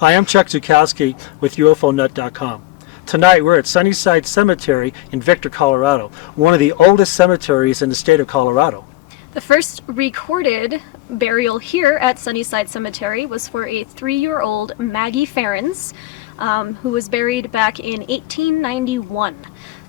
Hi, I'm Chuck Zukowski with UFONut.com. Tonight we're at Sunnyside Cemetery in Victor, Colorado, one of the oldest cemeteries in the state of Colorado. The first recorded burial here at Sunnyside Cemetery was for a 3-year-old Maggie Ferens, who was buried back in 1891.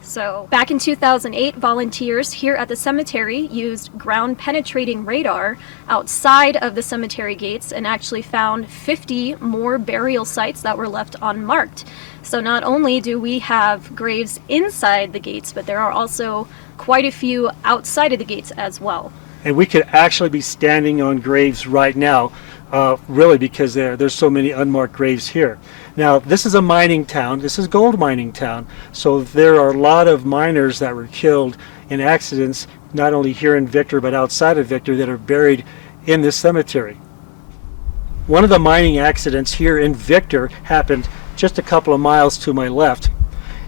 So back in 2008, volunteers here at the cemetery used ground-penetrating radar outside of the cemetery gates and actually found 50 more burial sites that were left unmarked. So not only do we have graves inside the gates, but there are also quite a few outside of the gates as well. And we could actually be standing on graves right now, really, because there's so many unmarked graves here. Now, this is a mining town. This is gold mining town. So there are a lot of miners that were killed in accidents, not only here in Victor, but outside of Victor, that are buried in this cemetery. One of the mining accidents here in Victor happened just a couple of miles to my left.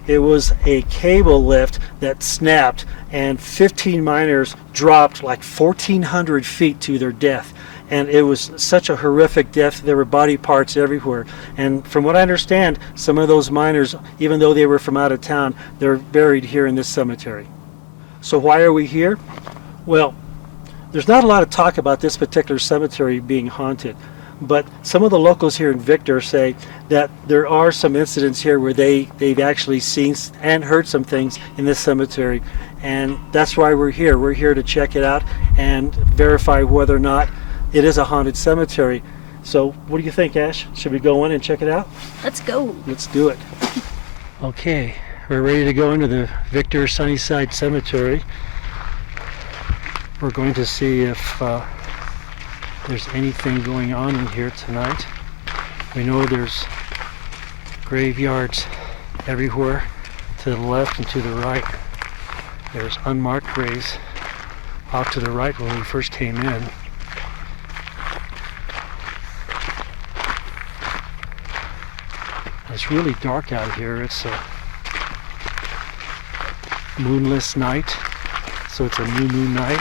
It was a cable lift that snapped, and 15 miners dropped like 1,400 feet to their death. And it was such a horrific death. There were body parts everywhere. And from what I understand, some of those miners, even though they were from out of town, they're buried here in this cemetery. So why are we here? Well, there's not a lot of talk about this particular cemetery being haunted. But some of the locals here in Victor say that there are some incidents here where they've actually seen and heard some things in this cemetery. And that's why we're here. We're here to check it out and verify whether or not it is a haunted cemetery. So what do you think, Ash? Should we go in and check it out? Let's go. Let's do it. Okay, we're ready to go into the Victor Sunnyside Cemetery. We're going to see if there's anything going on in here tonight. We know there's graveyards everywhere, to the left and to the right. There's unmarked graves off to the right when we first came in. It's really dark out here. It's a moonless night, so it's a new moon night.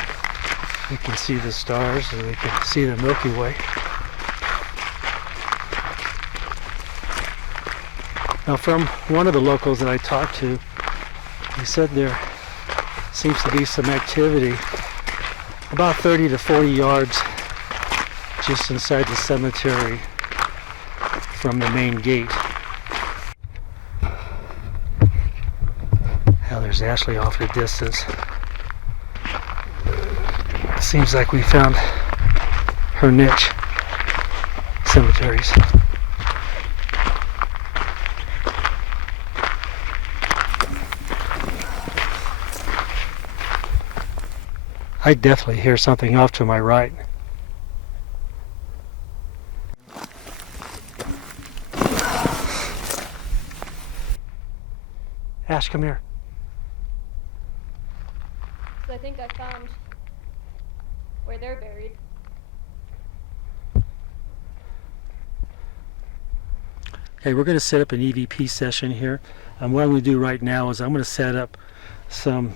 We can see the stars and we can see the Milky Way. Now, from one of the locals that I talked to, he said there seems to be some activity about 30 to 40 yards just inside the cemetery from the main gate. Now there's Ashley off in the distance. Seems like we found her niche, cemeteries. I definitely hear something off to my right. Ash, come here. So I think I found where they're buried. Okay, we're going to set up an EVP session here. And what I'm going to do right now is I'm going to set up some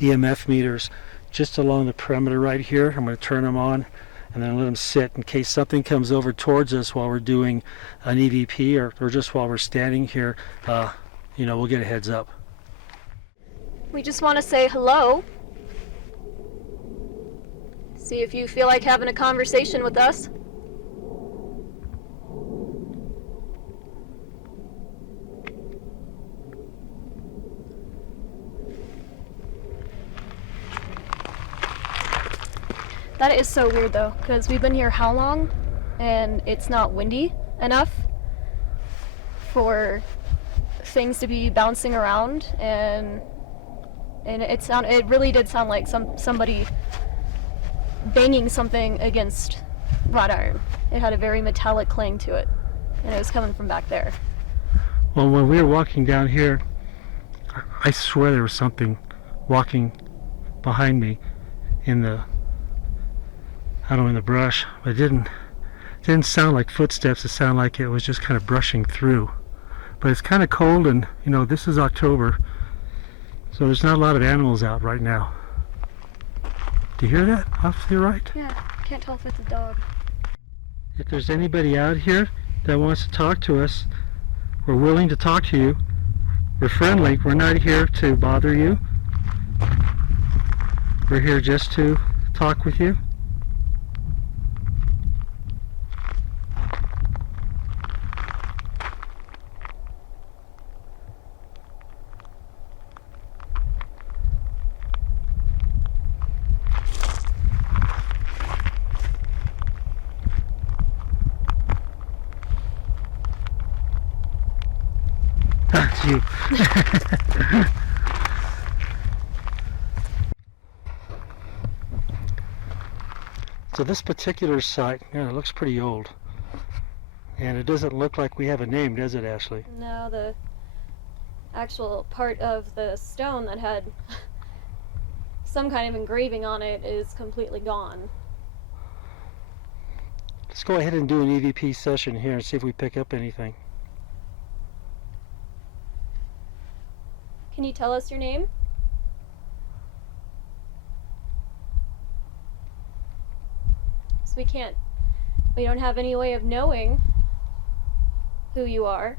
EMF meters just along the perimeter right here. I'm going to turn them on and then let them sit in case something comes over towards us while we're doing an EVP or just while we're standing here. We'll get a heads up. We just want to say hello. See if you feel like having a conversation with us. That is so weird though, because we've been here how long? And it's not windy enough for things to be bouncing around, and it really did sound like somebody banging something against wrought iron. It had a very metallic clang to it, and it was coming from back there. Well, when we were walking down here, I swear there was something walking behind me in the brush. But it didn't sound like footsteps. It sounded like it was just kind of brushing through. But it's kind of cold, and this is October, so there's not a lot of animals out right now. Do you hear that off to your right? Yeah, can't tell if it's a dog. If there's anybody out here that wants to talk to us, we're willing to talk to you. We're friendly. We're not here to bother you. We're here just to talk with you. That's you. So this particular site, yeah, it looks pretty old. And it doesn't look like we have a name, does it, Ashley? No, the actual part of the stone that had some kind of engraving on it is completely gone. Let's go ahead and do an EVP session here and see if we pick up anything. Can you tell us your name? So we don't have any way of knowing who you are.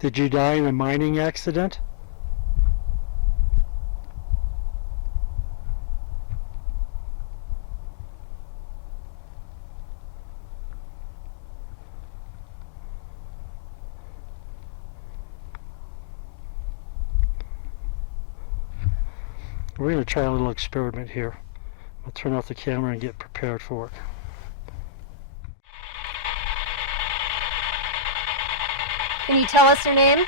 Did you die in a mining accident? We're going to try a little experiment here. I'll turn off the camera and get prepared for it. Can you tell us your name?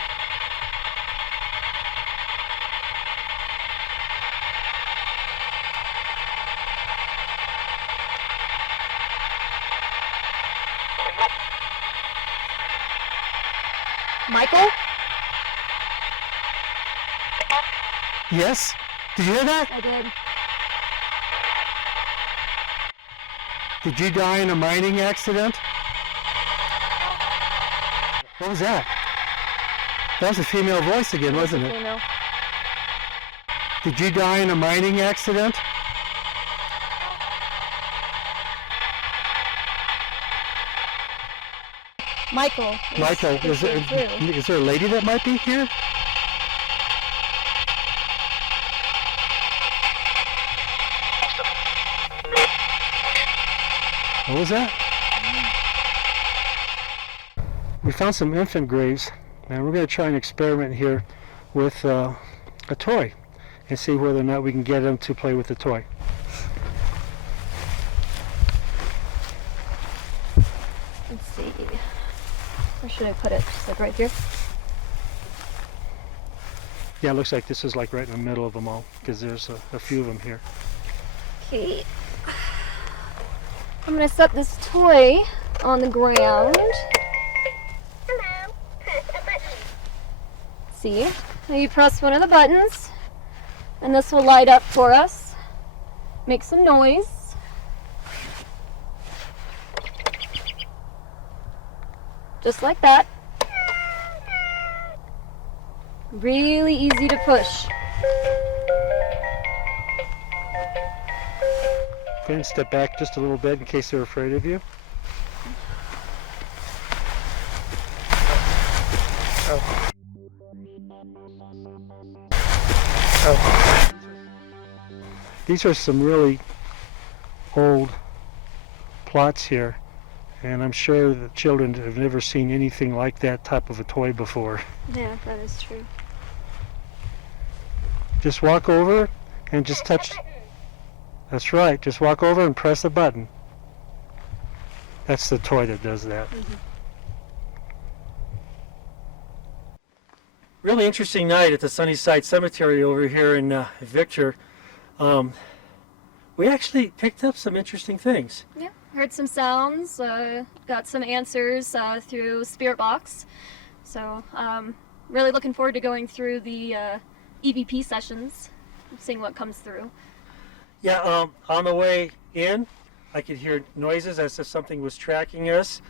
Michael? Yes? Did you hear that? I did. Did you die in a mining accident? What was that? That was a female voice again, wasn't it? Female. Did you die in a mining accident? Michael. Michael, is there a lady that might be here? What was that? We found some infant graves, and we're going to try an experiment here with a toy and see whether or not we can get them to play with the toy. Let's see. Where should I put it? Just like right here? Yeah, it looks like this is like right in the middle of them all, because there's a few of them here. Okay. I'm going to set this toy on the ground. Hello. Press a button. See? Now you press one of the buttons, and this will light up for us. Make some noise. Just like that. Really easy to push. Go ahead and step back just a little bit in case they're afraid of you. Oh. Oh. These are some really old plots here, and I'm sure the children have never seen anything like that type of a toy before. Yeah, that is true. Just walk over and just touch. That's right, just walk over and press a button. That's the toy that does that. Mm-hmm. Really interesting night at the Sunnyside Cemetery over here in Victor. We actually picked up some interesting things. Yeah, heard some sounds, got some answers through Spirit Box. So, really looking forward to going through the EVP sessions, seeing what comes through. Yeah, on the way in, I could hear noises as if something was tracking us.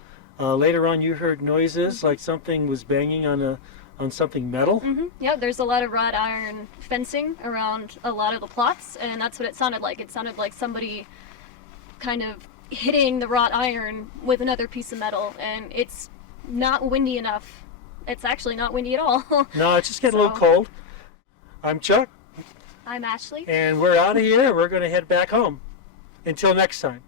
Later on, you heard noises like something was banging on something metal. Yeah, there's a lot of wrought iron fencing around a lot of the plots, and that's what it sounded like. It sounded like somebody kind of hitting the wrought iron with another piece of metal, and it's not windy enough. It's actually not windy at all. No, it's just getting a little So- cold. I'm Chuck, I'm Ashley. and we're out of here. We're going to head back home. Until next time.